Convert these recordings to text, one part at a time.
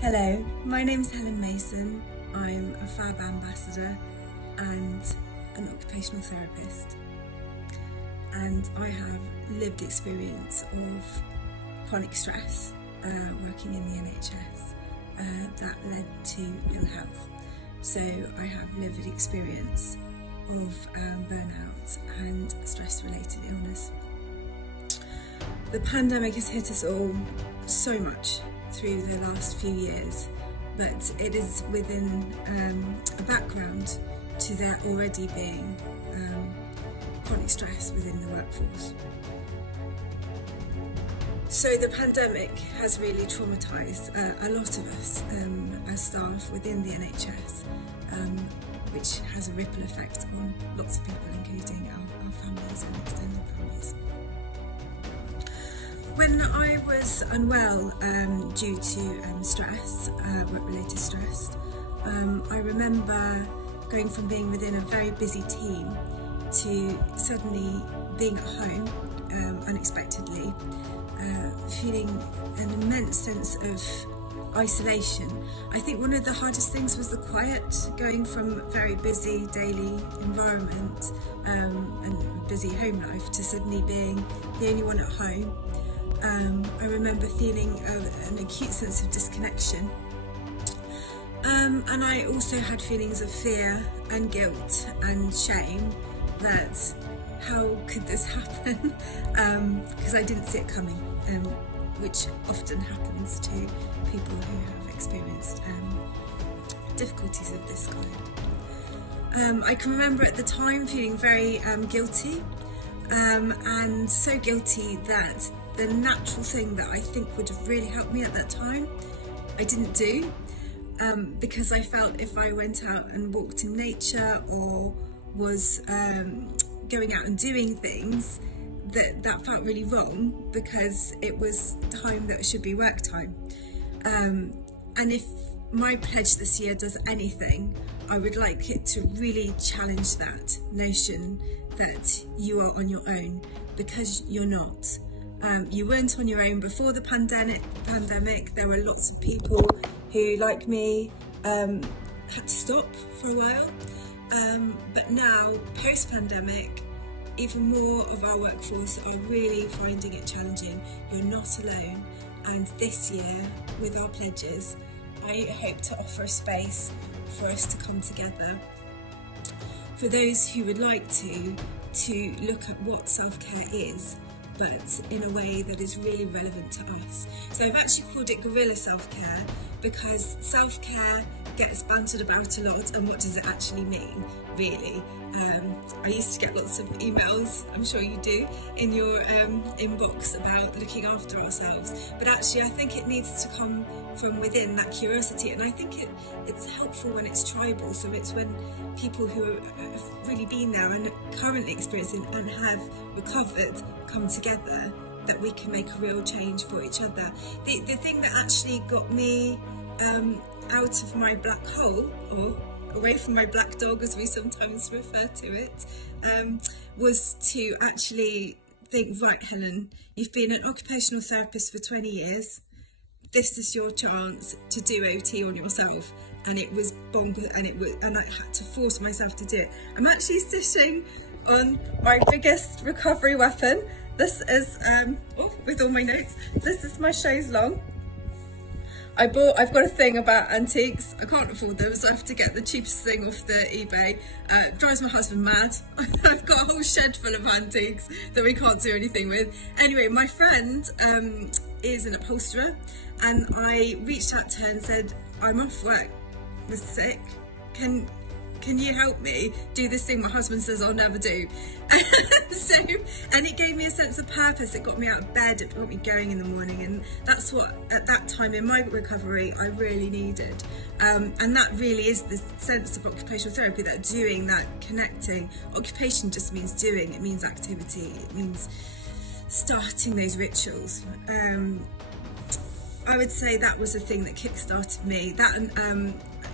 Hello, my name's Helen Mason. I'm a FAB ambassador and an occupational therapist, and I have lived experience of chronic stress working in the NHS that led to ill health. So I have lived experience of burnout and stress-related illness. The pandemic has hit us all so much through the last few years, but it is within a background to there already being chronic stress within the workforce. So the pandemic has really traumatised a lot of us as staff within the NHS, which has a ripple effect on lots of people, including our families and extended families. When I was unwell due to stress, work-related stress, I remember going from being within a very busy team to suddenly being at home unexpectedly, feeling an immense sense of isolation. I think one of the hardest things was the quiet, going from a very busy daily environment and busy home life to suddenly being the only one at home. I remember feeling an acute sense of disconnection, and I also had feelings of fear and guilt and shame that how could this happen, because I didn't see it coming, which often happens to people who have experienced difficulties of this kind. I can remember at the time feeling very guilty, and so guilty that the natural thing that I think would have really helped me at that time, I didn't do, because I felt if I went out and walked in nature or was going out and doing things, that felt really wrong, because it was time that should be work time. And if my pledge this year does anything, I would like it to really challenge that notion that you are on your own, because you're not. You weren't on your own before the pandemic. There were lots of people who, like me, had to stop for a while. But now, post-pandemic, even more of our workforce are really finding it challenging. You're not alone. And this year, with our pledges, I hope to offer a space for us to come together. For those who would like to look at what self-care is, but in a way that is really relevant to us. So I've actually called it guerilla self-care, because self-care gets bantered about a lot, and what does it actually mean, really? I used to get lots of emails, I'm sure you do, in your inbox about looking after ourselves, but actually I think it needs to come from within, that curiosity, and I think it's helpful when it's tribal. So it's when people who have really been there and currently experiencing and have recovered come together, that we can make a real change for each other. The thing that actually got me out of my black hole, or away from my black dog as we sometimes refer to it, was to actually think, right, Helen, you've been an occupational therapist for 20 years, this is your chance to do OT on yourself. And it was bonkers, and I had to force myself to do it. I'm actually sitting on my biggest recovery weapon. This is, with all my notes, this is my chaise longue. I've got a thing about antiques. I can't afford them, so I have to get the cheapest thing off the eBay. It drives my husband mad. I've got a whole shed full of antiques that we can't do anything with. Anyway, my friend is an upholsterer, and I reached out to her and said, I'm off work, was sick. Can you help me do this thing my husband says I'll never do? And it gave me a sense of purpose. It got me out of bed, it got me going in the morning, and that's what at that time in my recovery I really needed. And that really is the sense of occupational therapy, that doing, that connecting. Occupation just means doing, it means activity, it means starting those rituals. I would say that was the thing that kick-started me. That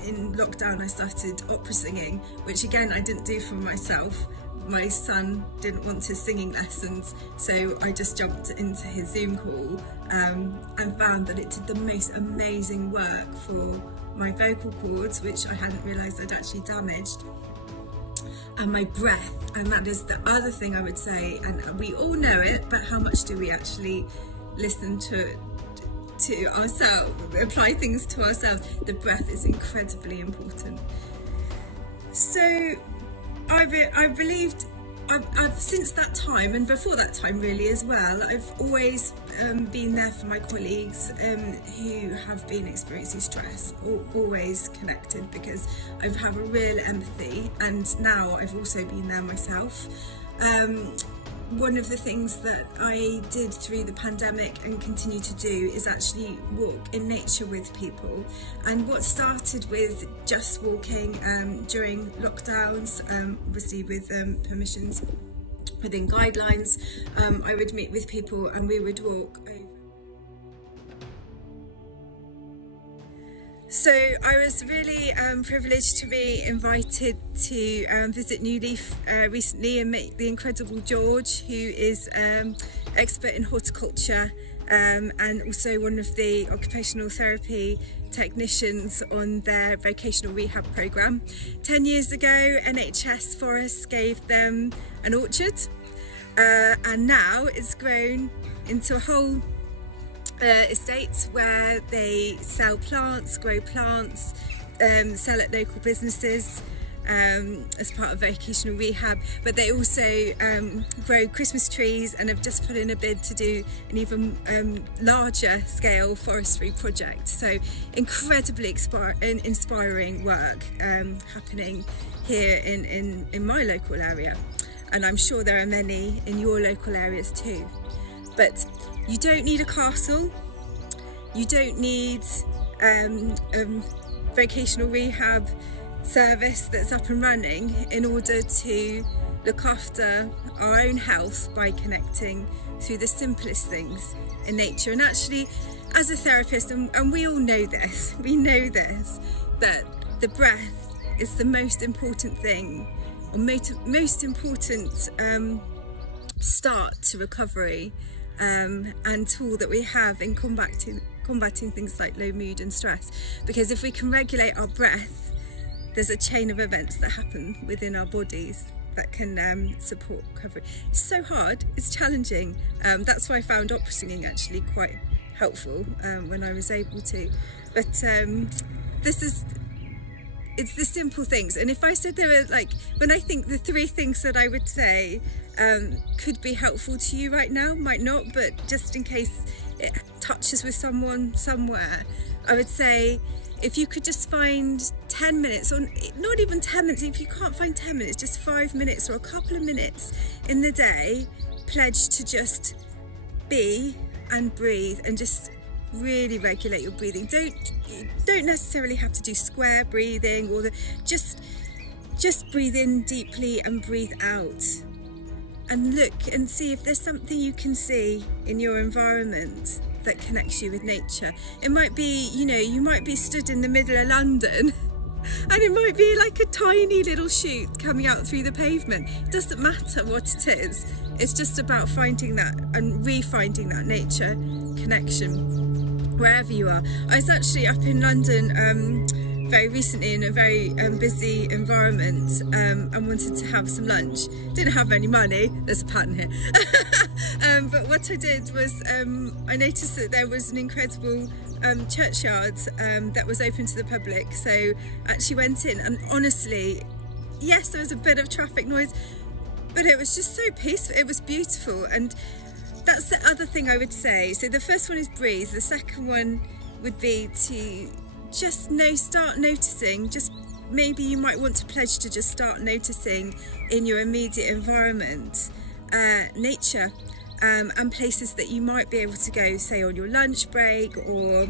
in lockdown I started opera singing, which again I didn't do for myself, my son didn't want his singing lessons, so I just jumped into his Zoom call and found that it did the most amazing work for my vocal cords, which I hadn't realised I'd actually damaged, and my breath. And that is the other thing I would say, and we all know it, but how much do we actually listen to ourselves, apply things to ourselves? The breath is incredibly important. So I've believed, I've since that time, and before that time really as well, I've always been there for my colleagues who have been experiencing stress, always connected, because I have a real empathy, and now I've also been there myself. One of the things that I did through the pandemic and continue to do is actually walk in nature with people. And what started with just walking during lockdowns, obviously with permissions within guidelines, I would meet with people and we would walk over. So I was really privileged to be invited to visit New Leaf recently and meet the incredible George, who is expert in horticulture and also one of the occupational therapy technicians on their vocational rehab programme. 10 years ago, NHS Forests gave them an orchard, and now it's grown into a whole estates where they sell plants, grow plants, sell at local businesses as part of vocational rehab, but they also grow Christmas trees and have just put in a bid to do an even larger scale forestry project. So incredibly inspiring work happening here in my local area, and I'm sure there are many in your local areas too. But you don't need a castle, you don't need vocational rehab service that's up and running in order to look after our own health by connecting through the simplest things in nature. And actually, as a therapist, and we all know this, that the breath is the most important thing, or most important start to recovery and tool that we have in combating things like low mood and stress. Because if we can regulate our breath, there's a chain of events that happen within our bodies that can support recovery. It's so hard, it's challenging. That's why I found opera singing actually quite helpful when I was able to. But it's the simple things. And if I said there were, like, when I think the 3 things that I would say could be helpful to you right now, might not, but just in case it touches with someone somewhere, I would say, if you could just find 10 minutes, or not even 10 minutes, if you can't find 10 minutes, just 5 minutes or a couple of minutes in the day, pledge to just be and breathe and just really regulate your breathing. You don't necessarily have to do square breathing, or just breathe in deeply and breathe out. And look and see if there's something you can see in your environment that connects you with nature. It might be, you might be stood in the middle of London and it might be like a tiny little shoot coming out through the pavement. It doesn't matter what it is. It's just about finding that and re-finding that nature connection wherever you are. I was actually up in London very recently in a very busy environment and wanted to have some lunch. Didn't have any money, there's a pattern here. But what I did was I noticed that there was an incredible churchyard that was open to the public, so I actually went in, and honestly, yes, there was a bit of traffic noise, but it was just so peaceful. It was beautiful. And that's the other thing I would say. So the first one is breathe, the second one would be to just start noticing. Just maybe you might want to pledge to just start noticing in your immediate environment nature and places that you might be able to go, say on your lunch break or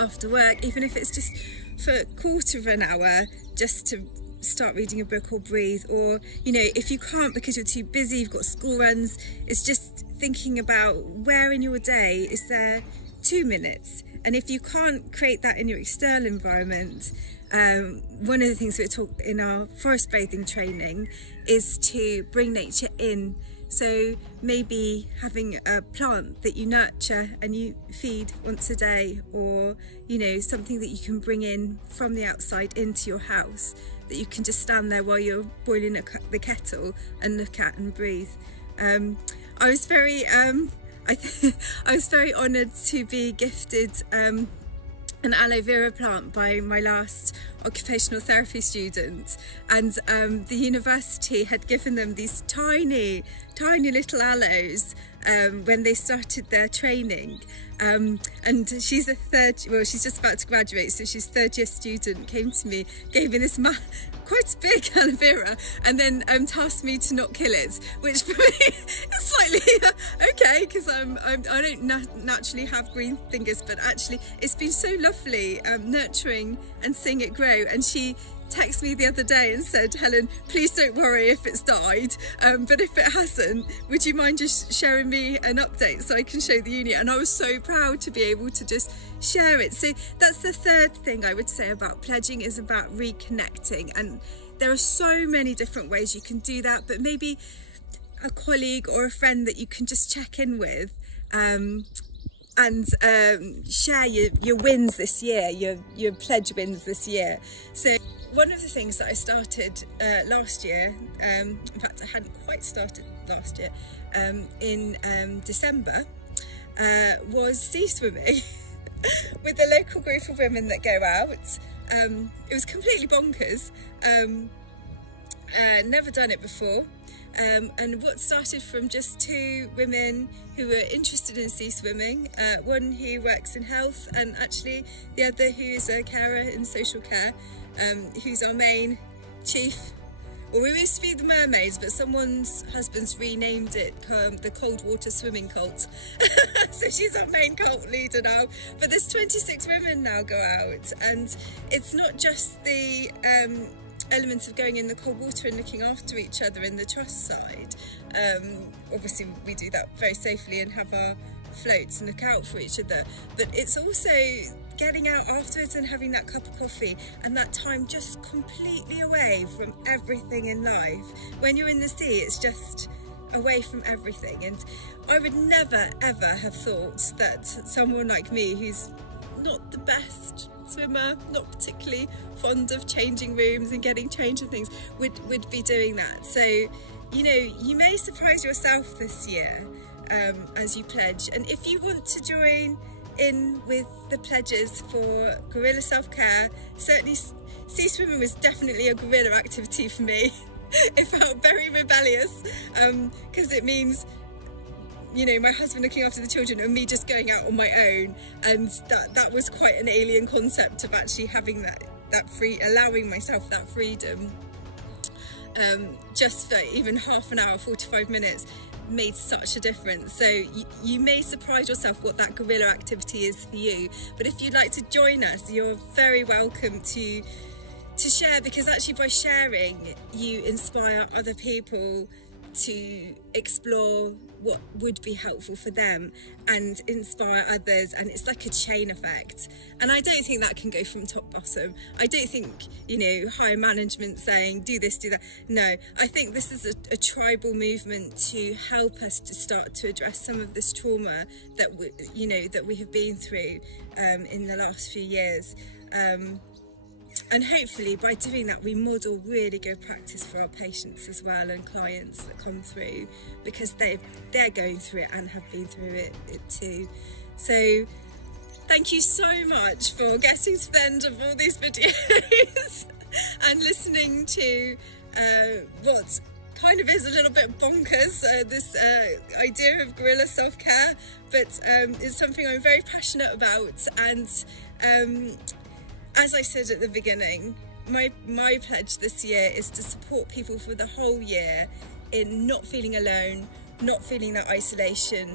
after work, even if it's just for a quarter of an hour, just to start reading a book or breathe. Or if you can't because you're too busy, you've got school runs, it's just thinking about where in your day is there 2 minutes. And if you can't create that in your external environment, one of the things we taught in our forest bathing training is to bring nature in. So maybe having a plant that you nurture and you feed once a day, or something that you can bring in from the outside into your house, that you can just stand there while you're boiling the kettle and look at and breathe. I was very I was very honoured to be gifted an aloe vera plant by my last occupational therapy student, and the university had given them these tiny little aloes when they started their training, and she's she's just about to graduate, so she's third year student, came to me, gave me this quite big aloe vera, and then tasked me to not kill it, which for me is slightly okay, because I don't naturally have green fingers, but actually it's been so lovely nurturing and seeing it grow. And she texted me the other day and said, "Helen, please don't worry if it's died, but if it hasn't, would you mind just sharing me an update so I can show the uni?" And I was so proud to be able to just share it. So that's the third thing I would say about pledging, is about reconnecting. And there are so many different ways you can do that, but maybe a colleague or a friend that you can just check in with, and share your wins this year, your pledge wins this year. So one of the things that I started last year, in fact I hadn't quite started last year, in December, was sea swimming with a local group of women that go out. It was completely bonkers, never done it before. And what started from just 2 women who were interested in sea swimming, one who works in health, and actually the other who is a carer in social care, who's our main chief. Well, we used to be the mermaids, but someone's husband's renamed it the cold water swimming cult. So she's our main cult leader now. But there's 26 women now go out, and it's not just the elements of going in the cold water and looking after each other in the trust side. Obviously we do that very safely and have our floats and look out for each other, but it's also getting out afterwards and having that cup of coffee and that time just completely away from everything in life. When you're in the sea, it's just away from everything. And I would never ever have thought that someone like me, who's not the best swimmer, not particularly fond of changing rooms and getting changed and things, would be doing that. So you may surprise yourself this year as you pledge. And if you want to join in with the pledges for guerilla self-care, certainly sea swimming was definitely a guerilla activity for me. It felt very rebellious, because it means my husband looking after the children and me just going out on my own, and that was quite an alien concept of actually having that free, allowing myself that freedom. Just for even half an hour, 45 minutes, made such a difference. So you may surprise yourself what that guerilla activity is for you. But if you'd like to join us, you're very welcome to share, because actually by sharing you inspire other people to explore what would be helpful for them and inspire others, and it's like a chain effect. And I don't think that can go from top bottom. I don't think higher management saying do this, do that. No, I think this is a tribal movement to help us to start to address some of this trauma that we have been through in the last few years. And hopefully by doing that we model really good practice for our patients as well, and clients that come through, because they're going through it and have been through it too. So thank you so much for getting to the end of all these videos and listening to what kind of is a little bit bonkers, this idea of guerilla self-care, but it's something I'm very passionate about. And as I said at the beginning, my pledge this year is to support people for the whole year in not feeling alone, not feeling that isolation,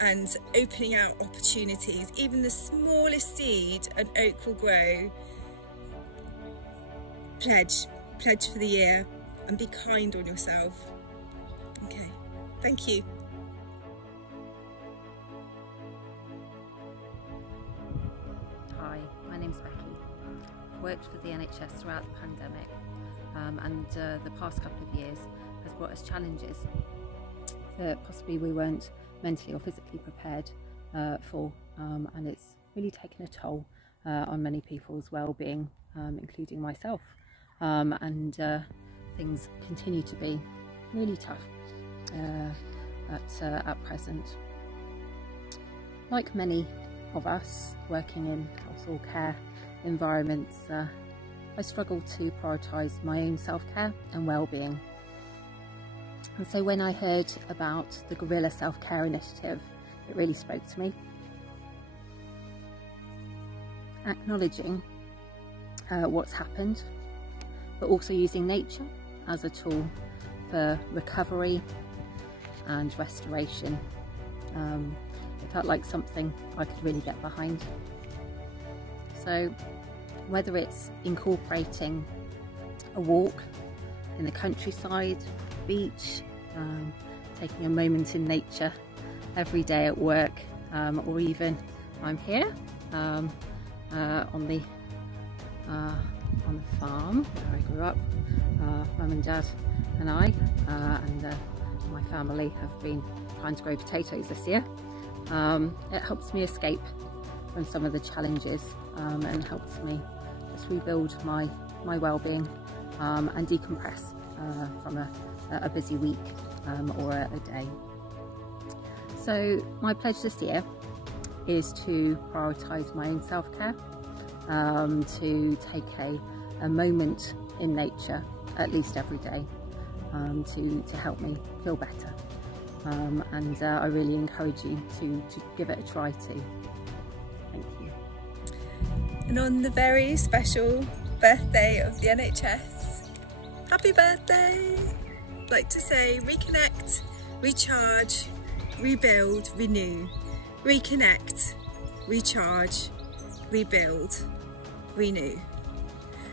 and opening out opportunities. Even the smallest seed an oak will grow. Pledge for the year, and be kind on yourself. Okay, thank you. Hi, my name's Becky. I worked for the NHS throughout the pandemic, and the past couple of years has brought us challenges that possibly we weren't mentally or physically prepared for, and it's really taken a toll on many people's well-being, including myself, and things continue to be really tough at present. Like many of us working in household care environments, I struggle to prioritise my own self-care and well-being. And so when I heard about the Guerilla Self-Care Initiative, it really spoke to me. Acknowledging what's happened, but also using nature as a tool for recovery and restoration. It felt like something I could really get behind. So whether it's incorporating a walk in the countryside, beach, taking a moment in nature every day at work, or even I'm here on the farm where I grew up. Mum and Dad and I and my family have been trying to grow potatoes this year. It helps me escape from some of the challenges and helps me just rebuild my well-being and decompress from a busy week or a day. So my pledge this year is to prioritise my own self-care, to take a moment in nature at least every day to help me feel better, and I really encourage you to give it a try too. Thank you. And on the very special birthday of the NHS, happy birthday! I'd like to say reconnect, recharge, rebuild, renew. Reconnect, recharge, rebuild, renew.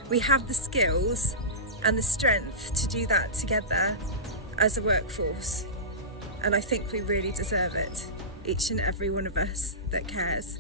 We have the skills and the strength to do that together as a workforce, and I think we really deserve it, each and every one of us that cares.